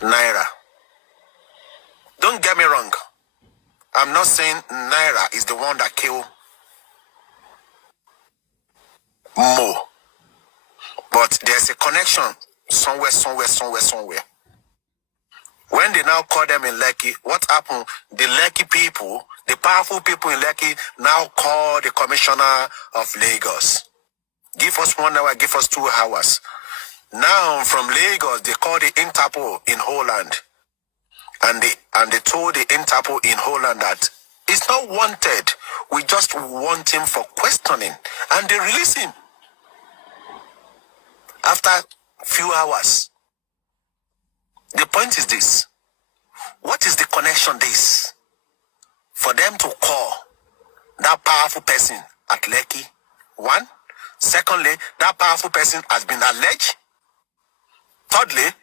Naira. Don't get me wrong. I'm not saying Naira is the one that killed Mo. But there's a connection somewhere. When they now call them in Lekki, what happened? The Lekki people, the powerful people in Lekki, now call the commissioner of Lagos. Give us 1 hour, give us 2 hours. Now from Lagos, they call the Interpol in Holland. And they told the Interpol in Holland that he's not wanted. We just want him for questioning. And they release him. After a few hours. The point is this. What is the connection this? For them to call that powerful person at Lekki, one. Secondly, that powerful person has been alleged. Thirdly,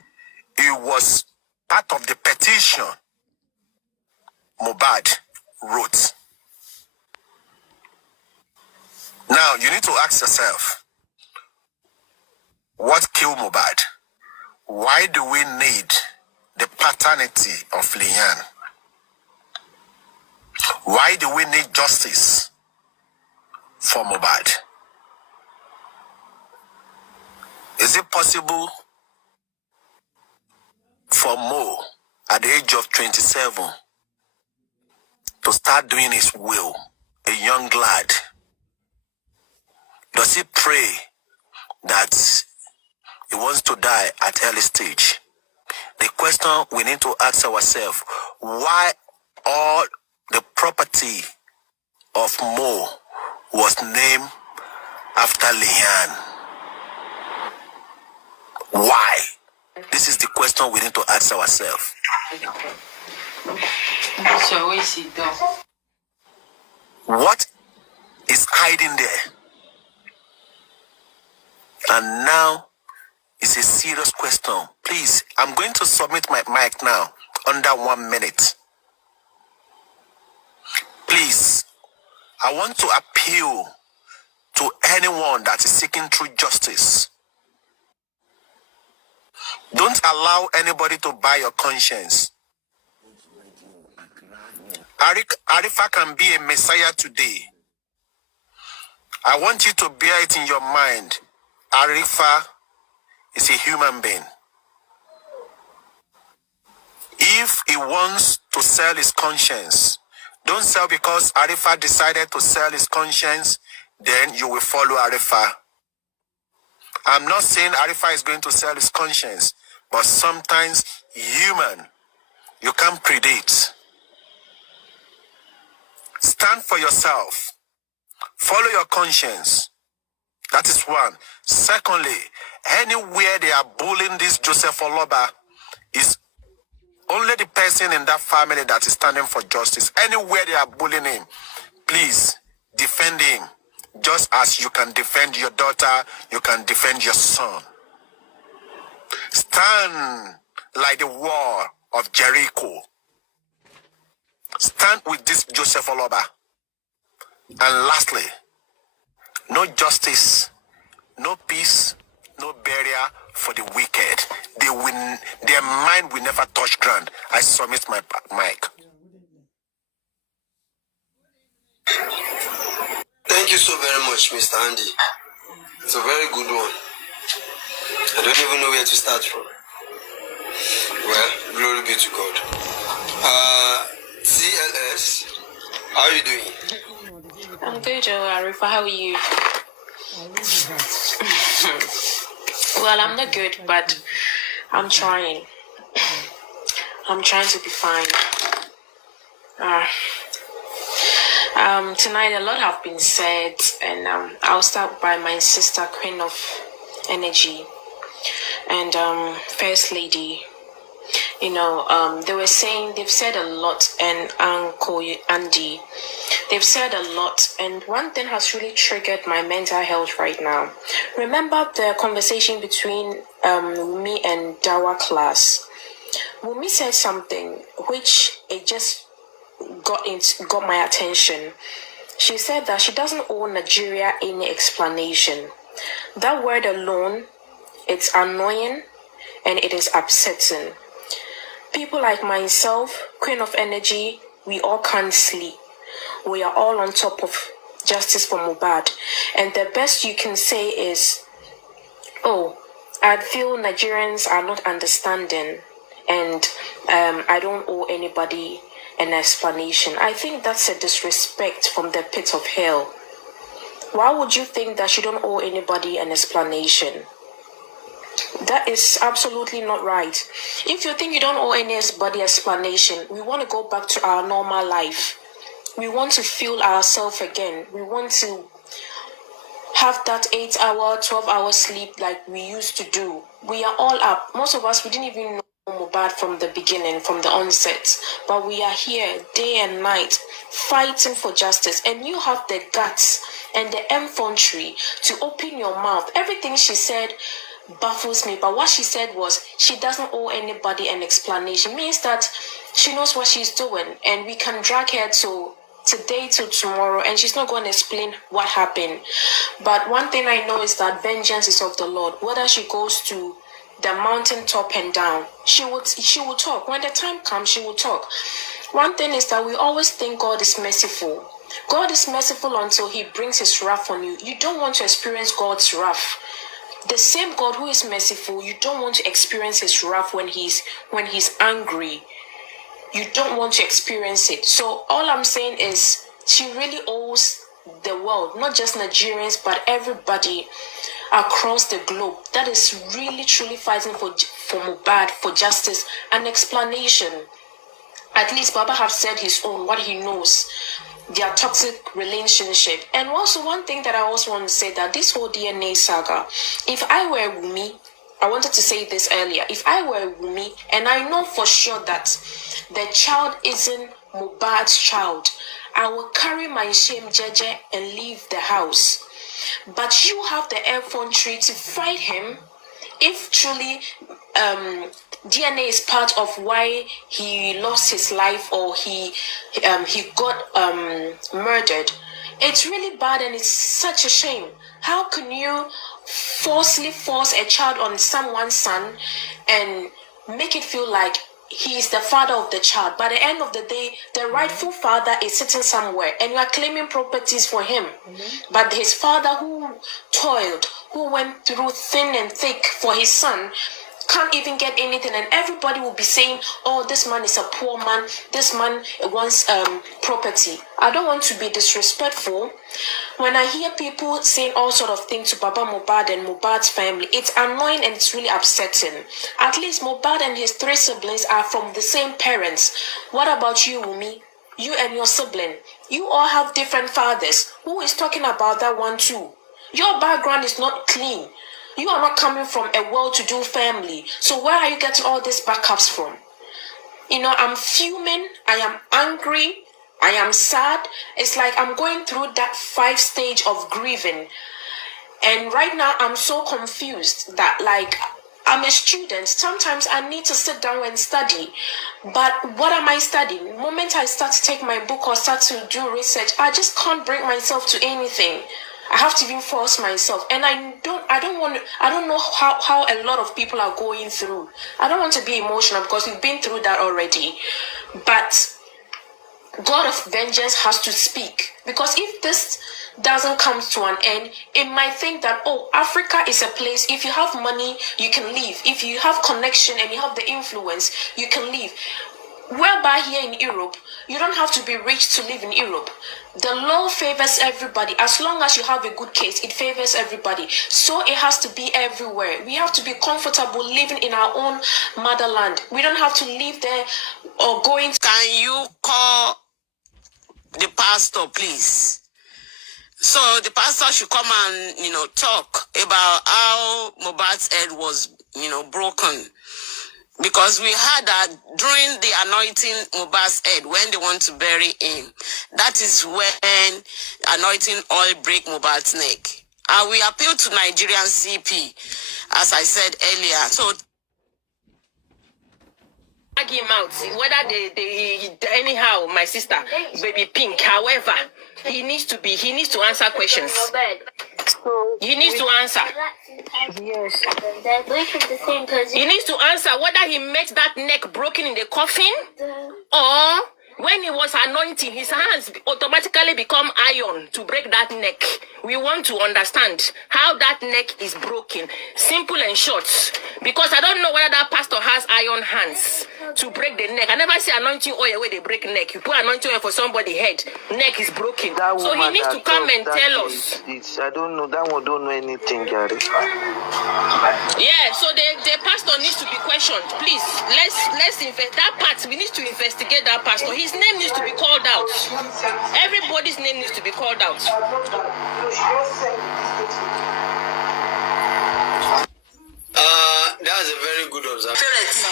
it was part of the petition Mohbad wrote. Now, you need to ask yourself, what killed Mohbad? Why do we need the paternity of Lian? Why do we need justice for Mohbad? Is it possible for Mo at the age of 27 to start doing his will, a young lad? Does he pray that he wants to die at early stage? The question we need to ask ourselves, why all the property of Mo was named after Lian? Why? This is the question we need to ask ourselves. What is hiding there? And now, it's a serious question. Please, I'm going to submit my mic now under 1 minute. Please, I want to appeal to anyone that is seeking true justice. Don't allow anybody to buy your conscience. Arifa can be a messiah today. I want you to bear it in your mind. Arifa is a human being. If he wants to sell his conscience, don't sell because Arifa decided to sell his conscience, then you will follow Arifa. I'm not saying Arifa is going to sell his conscience, but sometimes human, you can't predict. Stand for yourself. Follow your conscience. That is one. Secondly, anywhere they are bullying this Joseph Oloba is only the person in that family that is standing for justice. Anywhere they are bullying him, please defend him. Just as you can defend your daughter, you can defend your son. Stand like the wall of Jericho. Stand with this Joseph Oloba. And lastly, no justice, no peace, no burial for the wicked. Their mind will never touch ground. I submit my mic. Thank you so very much, Mr. Andy. It's a very good one. I don't even know where to start from. Well, glory be to God. CLS, how are you doing? I'm good, Arifa. How are you? Well, I'm not good, but I'm trying. I'm trying to be fine. Tonight a lot have been said, and I'll start by my sister, Queen of Energy, and First Lady. You know, they were saying, they've said a lot, and Uncle Andy, they've said a lot, and one thing has really triggered my mental health right now. Remember the conversation between Wummi and Dawa class? Wummi said something which it just got my attention. She said that she doesn't owe Nigeria any explanation. That word alone, it's annoying and it is upsetting. people like myself, Queen of Energy, we all can't sleep. We are all on top of justice for Mohbad. And the best you can say is, oh, I feel Nigerians are not understanding and I don't owe anybody an explanation. I think that's a disrespect from the pit of hell. Why would you think that you don't owe anybody an explanation? That is absolutely not right. If you think you don't owe anybody explanation, we want to go back to our normal life. We want to feel ourselves again. We want to have that 8-hour, 12-hour sleep like we used to do. We are all up. Most of us, we didn't even know Mohbad from the beginning, from the onset. But we are here day and night fighting for justice. And you have the guts and the infantry to open your mouth. Everything she said baffles me, but what she said was she doesn't owe anybody an explanation. Means that she knows what she's doing, and we can drag her to today till tomorrow and she's not going to explain what happened. But one thing I know is that vengeance is of the Lord. Whether she goes to the mountain top and down, she will talk. When the time comes, she will talk. One thing is that we always think God is merciful. God is merciful until he brings his wrath on you. You don't want to experience God's wrath. The same God who is merciful, you don't want to experience his wrath when he's angry. You don't want to experience it. So all I'm saying is she really owes the world, not just Nigerians, but everybody across the globe that is really truly fighting for Mohbad, for justice, an explanation. At least Baba have said his own, what he knows, their toxic relationship. And also one thing that I also want to say, that this whole DNA saga, if I were Wummi, I wanted to say this earlier, if I were Wummi, and I know for sure that the child isn't Mohbad's child, I will carry my shame, Jeje, and leave the house. But you have the infantry to fight him. If truly DNA is part of why he lost his life or he got murdered, it's really bad and it's such a shame. How can you falsely force a child on someone's son and make it feel like he is the father of the child? By the end of the day, the rightful father is sitting somewhere and you are claiming properties for him. But his father, who toiled, who went through thin and thick for his son, can't even get anything, and everybody will be saying, oh, this man is a poor man, this man wants property. I don't want to be disrespectful. When I hear people saying all sort of things to Baba Mohbad and Mohbad's family, it's annoying and it's really upsetting. At least Mohbad and his 3 siblings are from the same parents. What about you, Wummi? You and your sibling, you all have different fathers. Who is talking about that one too? Your background is not clean. You are not coming from a well-to-do family. So where are you getting all these backups from? You know, I'm fuming. I am angry. I am sad. It's like I'm going through that 5 stage of grieving. And right now I'm so confused that, like, I'm a student. Sometimes I need to sit down and study. But what am I studying? The moment I start to take my book or start to do research, I just can't bring myself to anything. I have to even force myself, and I don't know how a lot of people are going through. I don't want to be emotional because we've been through that already. But God of vengeance has to speak, because if this doesn't come to an end, it might think that, oh, Africa is a place, if you have money, you can leave. If you have connection and you have the influence, you can leave. Whereby here in Europe, you don't have to be rich to live in Europe. The law favors everybody. As long as you have a good case, it favors everybody. So it has to be everywhere. We have to be comfortable living in our own motherland. We don't have to live there or going. Can you call the pastor, please? So the pastor should come and, talk about how Mohbad's head was, broken. Because we heard that during the anointing Mohbad's head, when they want to bury him, that is when anointing oil break Mohbad's neck. And we appeal to Nigerian CP, as I said earlier. So drag him out. Whether they anyhow, my sister, baby pink. However, he needs to answer questions. So he needs to answer. Yes. They're both the same person. He needs to answer whether he met that neck broken in the coffin or when he was anointing, his hands automatically become iron to break that neck. We want to understand how that neck is broken. Simple and short. Because I don't know whether that pastor has iron hands to break the neck. I never see anointing oil where they break neck. You put anointing oil for somebody's head, neck is broken. So he needs to come and tell us. I don't know. That one don't know anything, Gary. Yeah, so the pastor needs to be questioned. Please, let's invest that part. We need to investigate that pastor. His name needs to be called out. Everybody's name needs to be called out. That's a very good observation.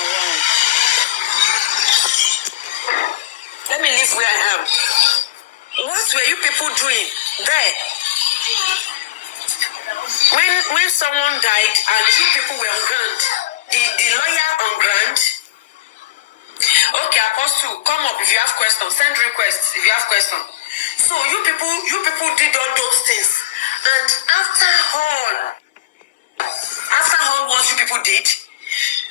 Let me leave where I am. What were you people doing there? When someone died and you people were on ground, the lawyer on ground. Okay, Apostle, come up if you have questions. Send requests if you have questions. So you people did all those things, and after all what you people did,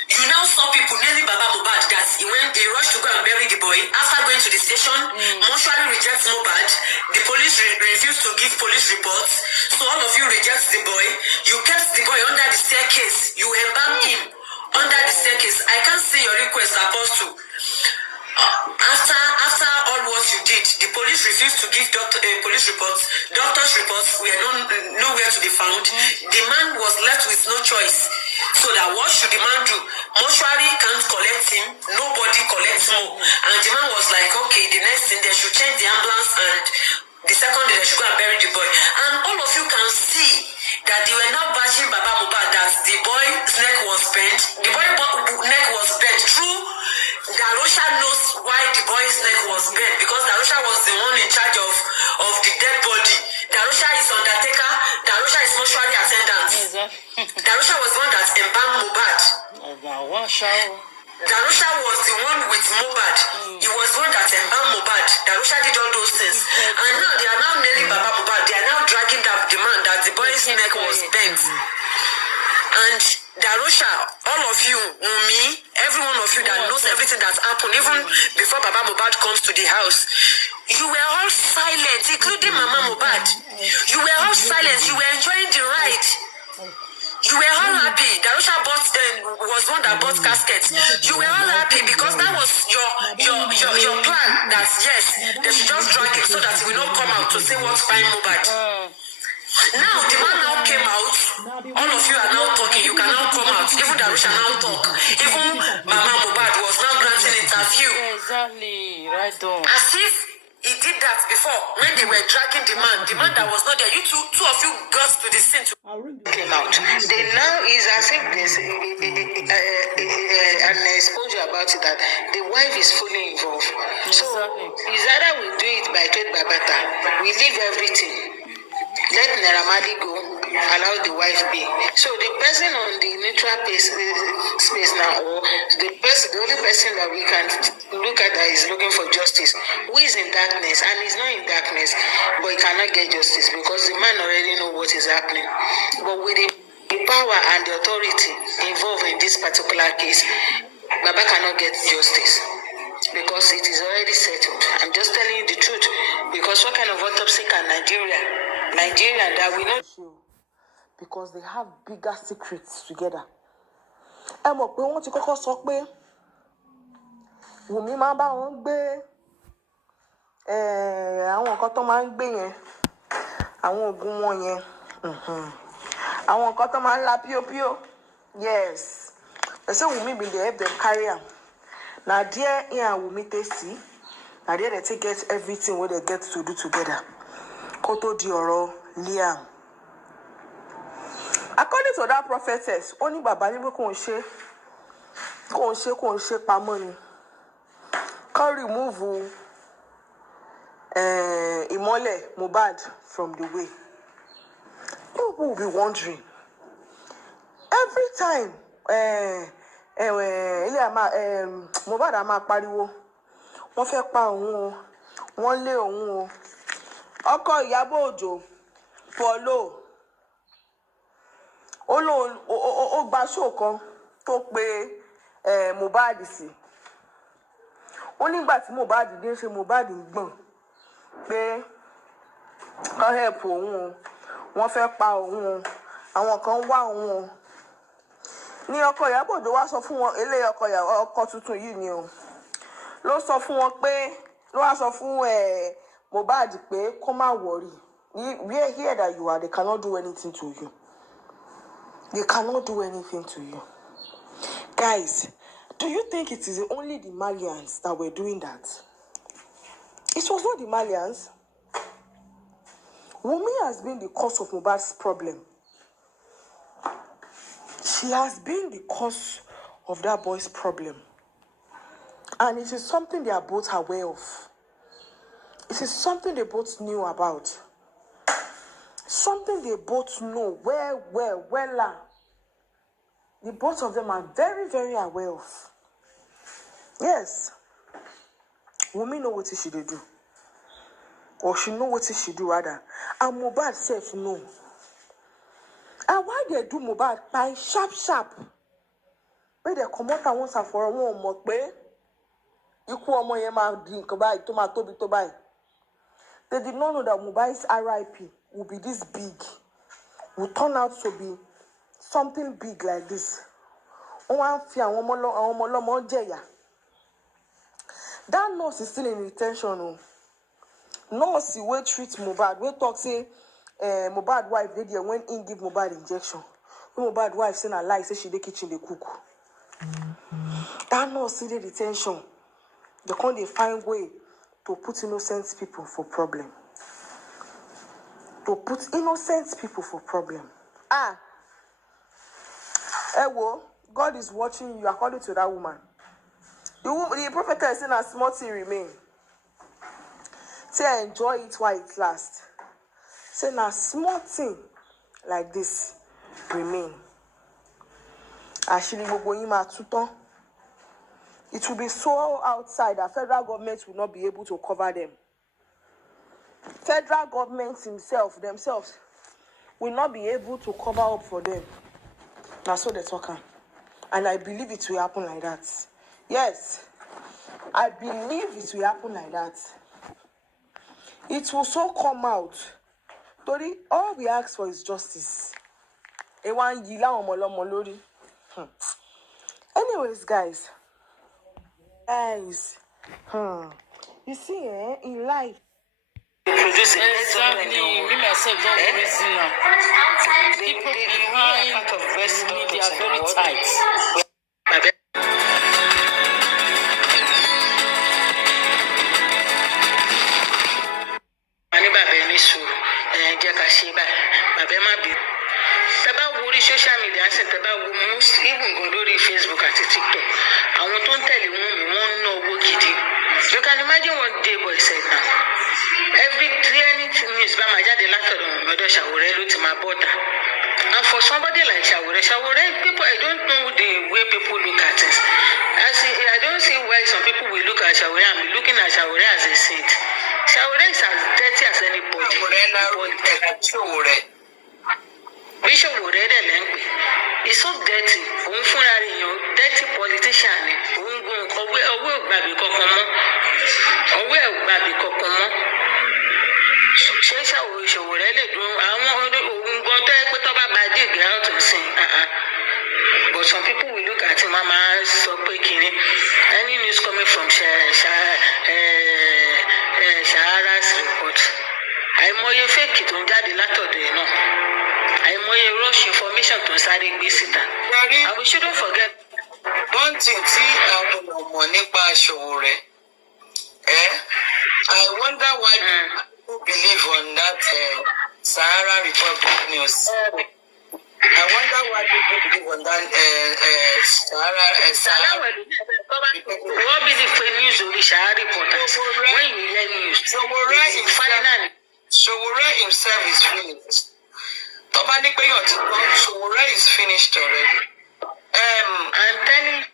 you now saw people naming Baba Mohbad that he rushed to go and bury the boy. After going to the station, mortuary rejects Mohbad. The police refused to give police reports. So all of you reject the boy. You kept the boy under the staircase. You embalmed him under the staircase. I can't see your request, Apostle. After all what you did, the police refused to give police reports. Doctors' reports were nowhere to be found. The man was left with no choice. So that what should the man do? Mortuary can't collect him. Nobody collects more. And the man was like, okay, the next thing they should change the ambulance, and the second day they should go and bury the boy. And all of you can see that they were now bashing Baba Mohbad that the boy's neck was bent. The boy's neck was bent. True, Darosha knows why the boy's neck was bent, because Darosha was the one in charge of the dead body. Darosha is undertaker. Darosha is mortuary attendant. Darosha was the one that embalmed Mohbad. Darosha was the one with Mohbad. He was the one that embalmed Mohbad. Darosha did all those things. And now they are now nailing Baba Mohbad. They are now dragging the man that the boy's neck was bent. And Darosha, all of you, Wummi, every one of you that knows everything that's happened, even before Baba Mohbad comes to the house, you were all silent, including Mama Mohbad. You were all silent. You were enjoying the ride. You were all happy. Darosha was one that bought caskets. You were all happy because that was your plan. That yes, they should just drag him so that he will not come out to say what's fine Mohbad. Now the man now came out. All of you are now talking. You can now come out. Even Darosha now talk. Even Mama Mohbad was now granting interview. Exactly, right on. As if he did that before when they were dragging the man that was not there. You two of you got to the scene to came out. Then now is as if there's an exposure about it that the wife is fully involved. So it's either we do it by trade by barter. We leave everything. Let Naramadi go, allow the wife be. So the person on the neutral space now, or the only person that we can look at that is looking for justice, who is in darkness, and he's not in darkness, but he cannot get justice because the man already know what is happening. But with the power and the authority involved in this particular case, Baba cannot get justice because it is already settled. I'm just telling you the truth, because what kind of autopsy can Nigerian that we know, because they have bigger secrets together. Ẹ mọ̀ pé wọ́n ti kọ́kọ́ sọ pé Wùmí máa bá wọn gbé àwọn nǹkan tó máa ń gbé yẹn, àwọn oògùn wọn yẹn, àwọn nǹkan tó máa ń la píopíó. Yes, they say Wùmí bin dey help them carry am. Na there Wùmí take see, na there they take get everything wey they get to do together. Koto di ọ̀rọ̀ Liam. According to that prophetess, ó ní bàbá ní pé kò ń ṣe pamọ́ ni. Kàn remove ìmọ́lẹ̀ Mohbad from the way. People will be wondering. Every time Mohbad á máa pariwo, wọ́n fẹ́ pa òun o, wọ́n lé òun o. Ọkọ Ìyábọ̀ Òjó follow ó gba show kan tó pe Mohbad sí. Ó nígbà tí Mohbad dé ṣe Mohbad ń gbọ̀n pé kan help òun, wọ́n fẹ́ pa òun, àwọn kan wá òun. Ní ọkọ Ìyábọ̀ Òjó wá sọ fún wọn, eléyìí ọkọ tuntun yìí ni o. Ló sọ fún wọn pé, ló wá sọ fún Mohbad pé kó má worry. We are here that you are, they cannot do anything to you. They cannot do anything to you. Guys, do you think it is only the Malians that were doing that? It was not the Malians. Wummi has been the cause of Mohbad's problem. She has been the cause of that boy's problem. And it is something they are both aware of. It is something they both knew about. Something they both know well. The both of them are very, very aware of. Yes. Wummi know what she should do. Or she know what she should do rather. And Mohbad self know. And why they do Mohbad by sharp? When they come out and once and for one more pay, you call my drink by tomato. They did not know that Mohbad's RIP will be this big, will turn out to be something big like this. That nurse is still in retention. Nurse will treat Mohbad. We talk say Mohbad wife did there when in give Mohbad injection. When Mohbad wife say na lie, say she dey kitchen dey cook. That nurse in detention. They can't find way to put innocent people for problem. To put innocent people for problem. Ewo, God is watching you according to that woman. The prophetess saying a small thing remain. Say enjoy it while it lasts. Say a small thing like this remain. Actually, it will be so outside that federal government will not be able to cover them. Federal government themselves will not be able to cover up for them. That's what they're talking. And I believe it will happen like that. Yes, I believe it will happen like that. It will so come out. Tori, all we ask for is justice. Anyways, guys. You see, in life. Exactly. Me myself don't reason now. People behind me, they are very tight. Social media and even go to Facebook and TikTok. I want to tell you, won't know what giddy. You can imagine what day boy said now. Every anything news by my dad, the latter of my mother, Shawore, to my butter. And for somebody like Shawore, people, I don't know the way people look at it. I don't see why some people will look at Shawore and be looking at Shawore as a saint. Shawore is as dirty as anybody. Bishop would read a language. It's so dirty. Dirty politician. Baby Kokomo. Baby Kokomo. Shesha will really do. I want to go to put up a bad girl to sing. But some people will look at him, Mama, so quick. Any news coming from Shahara's report. I'm more fake it on Daddy Lato, you know. I'm more rush information to Sari Bisita. And we shouldn't forget. Don't you see money by Shore? I wonder why people believe on that Sahara Republic news. I wonder why people believe on that Sahara. What be the fake news of the Sahara reporters? When you hear news, Shore himself is finished. Shore is finished already. I'm telling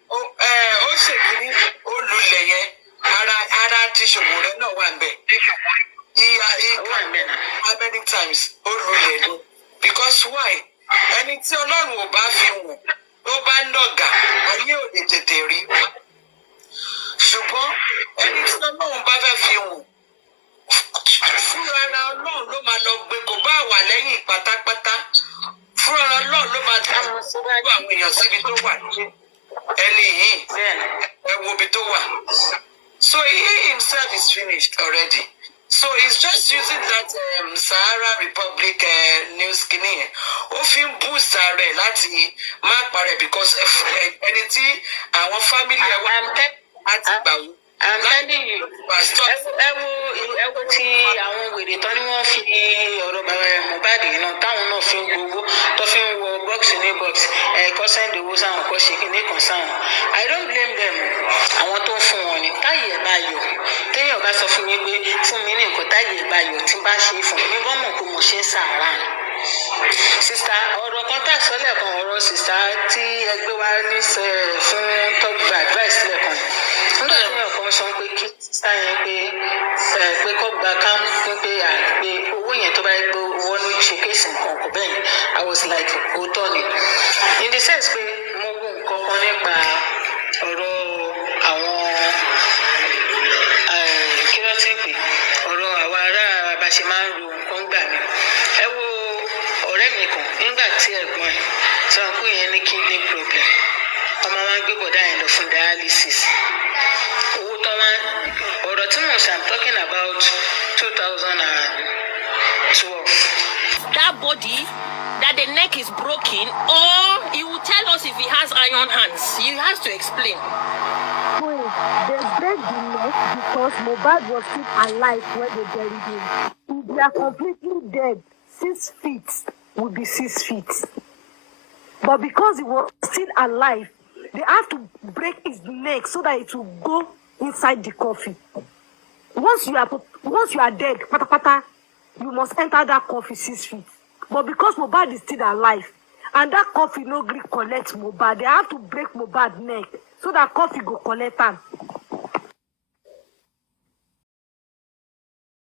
how many times? Because why? ẹni tí Ọlọ́run ò bá fi wọ̀n tó bá nàgà ayé ò lè tètè rí ṣùgbọ́n ẹni tí Ọlọ́run bá fẹ́ fi wọ̀n fúnra ara Ọlọ́run ló máa lọ gbé kò bá wà lẹ́yìn pátápátá fúnra ara Ọlọ́run ló máa dá àwọn èèyàn síbi tó wà ẹni yìí ẹ wo ibi tó wà so he himself is finished already. So he's just using that Sahara Republic news kini. Ó fi ń boost rẹ̀ láti má parẹ́ because ẹni tí àwọn family ẹ̀ wá àti gbàwó. I'm telling you, ẹ wo tí àwọn wèrè tán ni wọ́n fi ọ̀rọ̀ bàbá Mohbad yìí náà táwọn náà fi ń gbowó tó fi ń wọ bọ́ọ̀sì ní bọ́ọ̀sì ẹ̀kọ́ sẹ́ńdì owó sáwọn kọ́ ṣe kíní kan sáwọn. I don't blame them. Àwọn tó ń fún wọn ni táyì ẹ̀ bá yọ. Téèyàn bá sọ fún mi pé fún mi ní nǹkan táyì ẹ̀ bá yọ tí bá ṣe fún mi wọ́n mọ̀ pé mo ṣe ń sàárà ni. Sista ọ̀rọ̀ kan tá a sọ lẹ́ẹ̀kan ọ̀rọ̀ sista tí ẹgbẹ́ wa ní fún top advice lẹ́ẹ̀kan. Nígbà tí wọ́n kàn sọ pé kí sista yẹn pé kó gba kámú pé owó yẹn tó bá yẹ pé wọ́n ní ṣe kéèsì nǹkan kò bẹ́ẹ̀ ni I was like òótọ́ ni. In the sense pé mo wo nǹkan kan nípa ọ̀rọ̀ àwọn kí ló ti ń pè ọ̀rọ̀ àwọn ará abàṣe máa ń ro nǹkan gbà mí. Ẹ wo ọ̀rẹ́ mi kan nígbà tí ẹ̀gbọ́n ẹ̀ sọ pé yẹn ní kidney problem ọmọ wa gbé bọ̀dá yẹn lọ fún dialysis owó tó wá ọ̀rọ̀ tí mo ṣe I'm talking about 2012. That body, that the neck is broken, or he will tell us if he has iron hands. He has to explain. Wait, they break the neck because Mohbad was still alive when they buried him. If they are completely dead, 6 feet would be 6 feet. But because he was still alive, they have to break his neck so that it will go inside the coffin. Once you are dead, pata pata, you must enter that coffin 6 feet. But because Mohbad is still alive, and that coffin no gree collect Mohbad, they have to break Mohbad neck so that coffin go collect him.